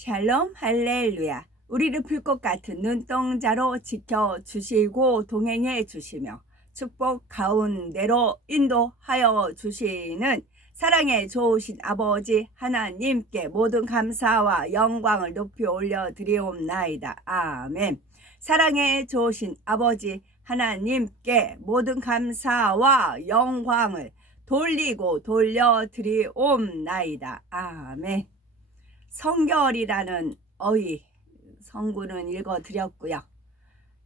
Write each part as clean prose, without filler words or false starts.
샬롬 할렐루야. 우리를 불꽃 같은 눈동자로 지켜주시고 동행해 주시며 축복 가운데로 인도하여 주시는 사랑의 좋으신 아버지 하나님께 모든 감사와 영광을 높이 올려드리옵나이다. 아멘. 사랑의 좋으신 아버지 하나님께 모든 감사와 영광을 돌리고 돌려드리옵나이다. 아멘. 성결이라는 어휘 성구는 읽어드렸고요.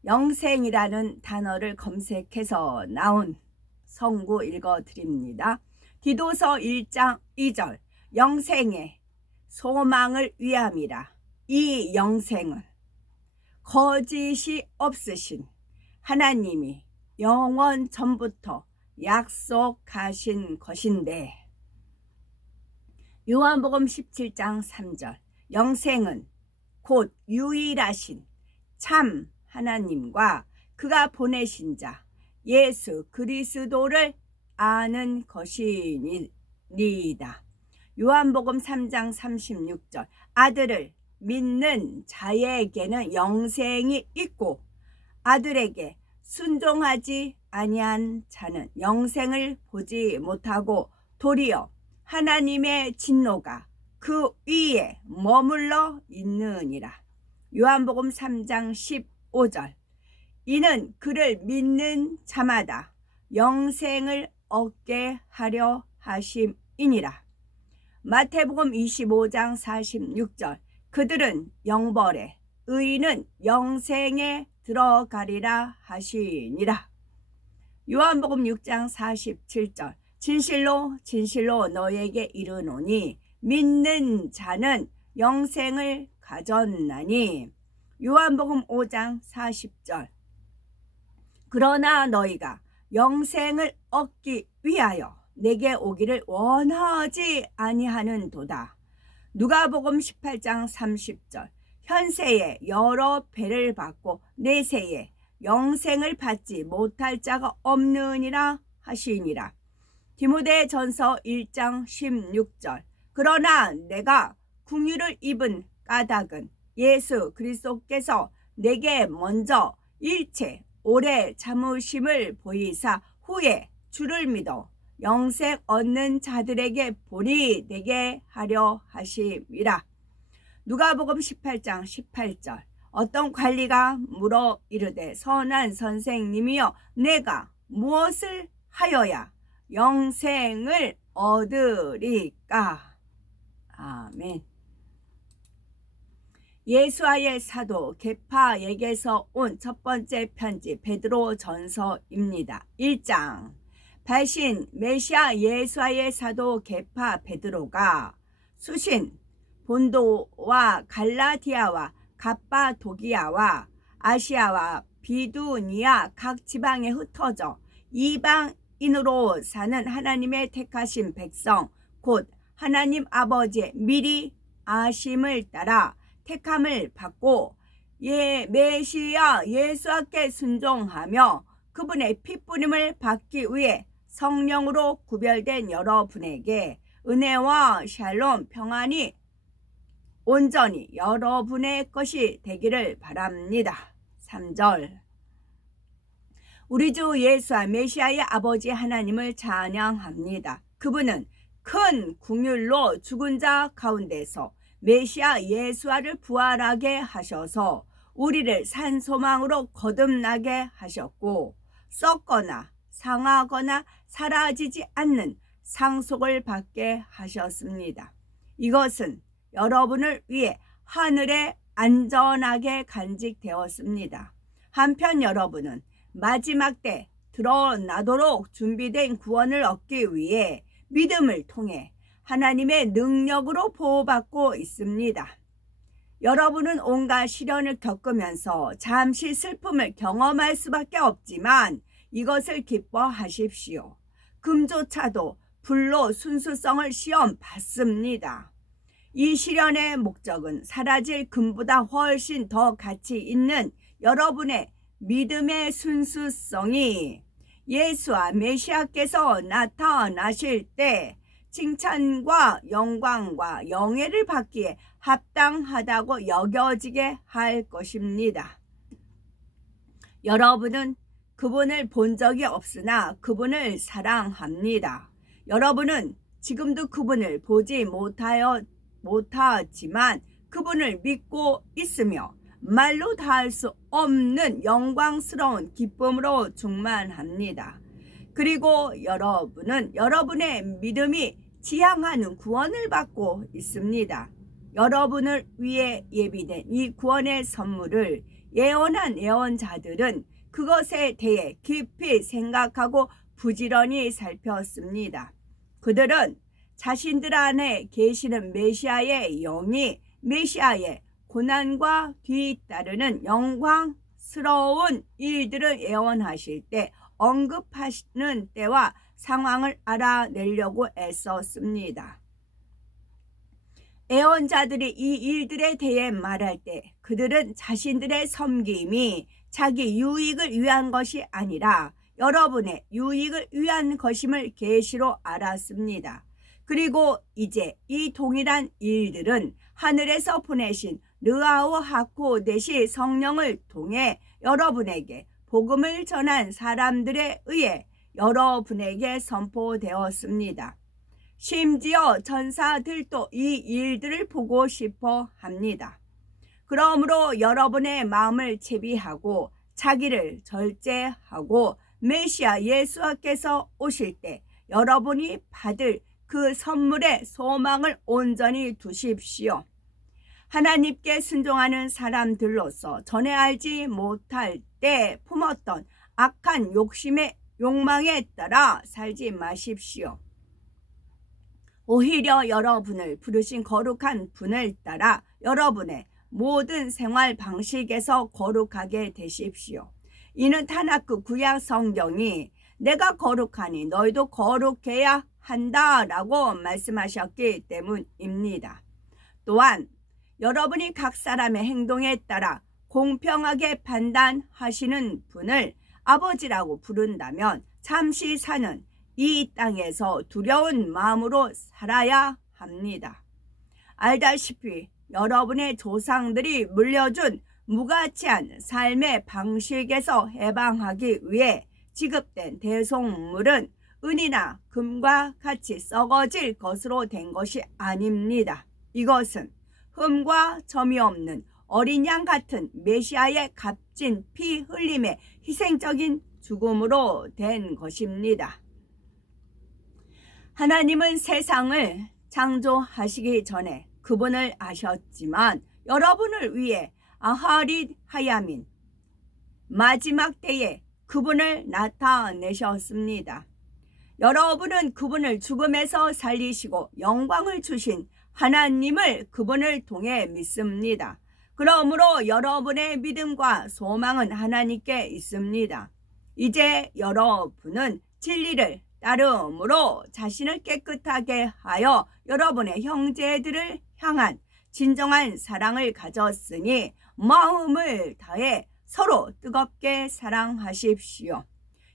영생이라는 단어를 검색해서 나온 성구 읽어드립니다. 디도서 1장 2절 영생의 소망을 위함이라. 이 영생은 거짓이 없으신 하나님이 영원 전부터 약속하신 것인데, 요한복음 17장 3절 영생은 곧 유일하신 참 하나님과 그가 보내신 자 예수 그리스도를 아는 것이니이다. 요한복음 3장 36절 아들을 믿는 자에게는 영생이 있고 아들에게 순종하지 아니한 자는 영생을 보지 못하고 도리어 하나님의 진노가 그 위에 머물러 있느니라. 요한복음 3장 15절 이는 그를 믿는 자마다 영생을 얻게 하려 하심이니라. 마태복음 25장 46절 그들은 영벌에 의인은 영생에 들어가리라 하시니라. 요한복음 6장 47절 진실로 진실로 너에게 이르노니 믿는 자는 영생을 가졌나니. 요한복음 5장 40절 그러나 너희가 영생을 얻기 위하여 내게 오기를 원하지 아니하는도다. 누가복음 18장 30절 현세에 여러 배를 받고 내세에 영생을 받지 못할 자가 없느니라 하시니라. 디모데전서 1장 16절 그러나 내가 긍휼을 입은 까닭은 예수 그리스도께서 내게 먼저 일체 오래 참으심을 보이사 후에 주를 믿어 영생 얻는 자들에게 본이 되게 하려 하심이라. 누가복음 18장 18절 어떤 관리가 물어 이르되 선한 선생님이여 내가 무엇을 하여야 영생을 얻으리까. 아멘. 예수와의 사도 계파에게서 온 첫 번째 편지 베드로전서입니다. 1장 발신 메시아 예수와의 사도 계파 베드로가 수신 본도와 갈라디아와 갑바도기아와 아시아와 비두니아 각 지방에 흩어져 이방인으로 사는 하나님의 택하신 백성 곧 하나님 아버지의 미리 아심을 따라 택함을 받고 메시아 예수께 순종하며 그분의 피뿌림을 받기 위해 성령으로 구별된 여러분에게 은혜와 샬롬 평안이 온전히 여러분의 것이 되기를 바랍니다. 3절 우리 주 예수와 메시아의 아버지 하나님을 찬양합니다. 그분은 큰 긍휼로 죽은 자 가운데서 메시아 예수와를 부활하게 하셔서 우리를 산소망으로 거듭나게 하셨고 썩거나 상하거나 사라지지 않는 상속을 받게 하셨습니다. 이것은 여러분을 위해 하늘에 안전하게 간직되었습니다. 한편 여러분은 마지막 때 드러나도록 준비된 구원을 얻기 위해 믿음을 통해 하나님의 능력으로 보호받고 있습니다. 여러분은 온갖 시련을 겪으면서 잠시 슬픔을 경험할 수밖에 없지만 이것을 기뻐하십시오. 금조차도 불로 순수성을 시험 받습니다. 이 시련의 목적은 사라질 금보다 훨씬 더 가치 있는 여러분의 믿음의 순수성이 예수와 메시아께서 나타나실 때 칭찬과 영광과 영예를 받기에 합당하다고 여겨지게 할 것입니다. 여러분은 그분을 본 적이 없으나 그분을 사랑합니다. 여러분은 지금도 그분을 보지 못하지만 그분을 믿고 있으며 말로 다할 수 없는 영광스러운 기쁨으로 충만합니다. 그리고 여러분은 여러분의 믿음이 지향하는 구원을 받고 있습니다. 여러분을 위해 예비된 이 구원의 선물을 예언한 예언자들은 그것에 대해 깊이 생각하고 부지런히 살폈습니다. 그들은 자신들 안에 계시는 메시아의 영이 메시아의 고난과 뒤따르는 영광스러운 일들을 예언하실 때 언급하시는 때와 상황을 알아내려고 애썼습니다. 예언자들이 이 일들에 대해 말할 때 그들은 자신들의 섬김이 자기 유익을 위한 것이 아니라 여러분의 유익을 위한 것임을 계시로 알았습니다. 그리고 이제 이 동일한 일들은 하늘에서 보내신 르아우 하코데시 성령을 통해 여러분에게 복음을 전한 사람들에 의해 여러분에게 선포되었습니다. 심지어 천사들도 이 일들을 보고 싶어 합니다. 그러므로 여러분의 마음을 채비하고 자기를 절제하고 메시아 예수께서 오실 때 여러분이 받을 그 선물의 소망을 온전히 두십시오. 하나님께 순종하는 사람들로서 전에 알지 못할 때 품었던 악한 욕심의 욕망에 따라 살지 마십시오. 오히려 여러분을 부르신 거룩한 분을 따라 여러분의 모든 생활 방식에서 거룩하게 되십시오. 이는 타나크 구약 성경이 내가 거룩하니 너희도 거룩해야 한다라고 말씀하셨기 때문입니다. 또한 여러분이 각 사람의 행동에 따라 공평하게 판단하시는 분을 아버지라고 부른다면 잠시 사는 이 땅에서 두려운 마음으로 살아야 합니다. 알다시피 여러분의 조상들이 물려준 무가치한 삶의 방식에서 해방하기 위해 지급된 대속물은 은이나 금과 같이 썩어질 것으로 된 것이 아닙니다. 이것은 흠과 점이 없는 어린 양 같은 메시아의 값진 피 흘림의 희생적인 죽음으로 된 것입니다. 하나님은 세상을 창조하시기 전에 그분을 아셨지만 여러분을 위해 아하릿 하야민 마지막 때에 그분을 나타내셨습니다. 여러분은 그분을 죽음에서 살리시고 영광을 주신 하나님을 그분을 통해 믿습니다. 그러므로 여러분의 믿음과 소망은 하나님께 있습니다. 이제 여러분은 진리를 따름으로 자신을 깨끗하게 하여 여러분의 형제들을 향한 진정한 사랑을 가졌으니 마음을 다해 서로 뜨겁게 사랑하십시오.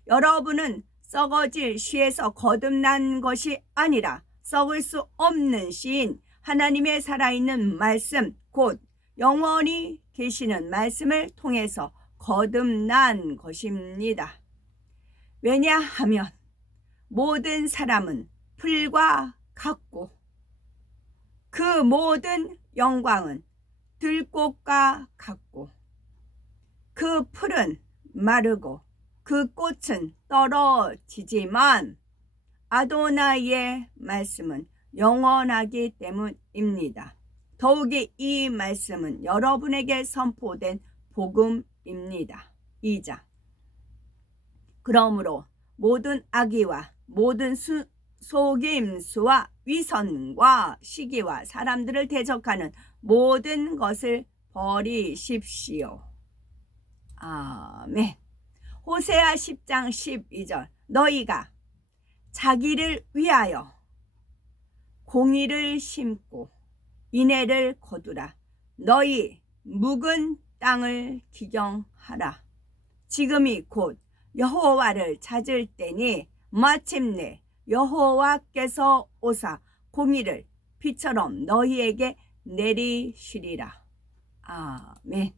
여러분은 썩어질 씨에서 거듭난 것이 아니라 썩을 수 없는 씨인 하나님의 살아있는 말씀 곧 영원히 계시는 말씀을 통해서 거듭난 것입니다. 왜냐하면 모든 사람은 풀과 같고 그 모든 영광은 들꽃과 같고 그 풀은 마르고 그 꽃은 떨어지지만 아도나이의 말씀은 영원하기 때문입니다. 더욱이 이 말씀은 여러분에게 선포된 복음입니다. 2장 그러므로 모든 악의와 모든 속임수와 위선과 시기와 사람들을 대적하는 모든 것을 버리십시오. 아멘. 호세아 10장 12절 너희가 자기를 위하여 공의를 심고 인애를 거두라. 너희 묵은 땅을 기경하라. 지금이 곧 여호와를 찾을 때니 마침내 여호와께서 오사 공의를 비처럼 너희에게 내리시리라. 아멘.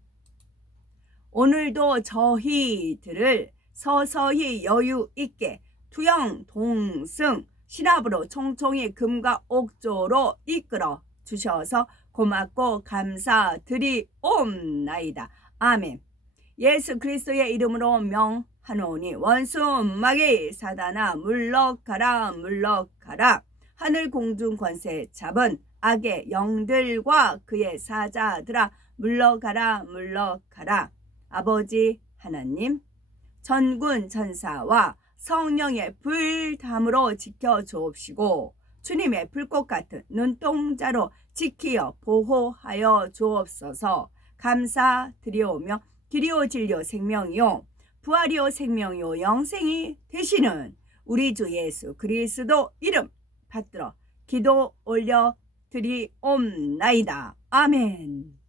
오늘도 저희들을 서서히 여유 있게 투영 동승 신압으로 총총히 금과 옥조로 이끌어 주셔서 고맙고 감사드리옵나이다. 아멘. 예수 그리스도의 이름으로 명하노니 원수 마귀 사단아 물러가라 물러가라. 하늘 공중 권세 잡은 악의 영들과 그의 사자들아 물러가라 물러가라. 아버지 하나님, 전군 전사와 성령의 불담으로 지켜주옵시고 주님의 불꽃 같은 눈동자로 지키어 보호하여 주옵소서. 감사드리오며 길이요 진리요 생명이요 부활이요 생명이요 영생이 되시는 우리 주 예수 그리스도 이름 받들어 기도 올려 드리옵나이다. 아멘.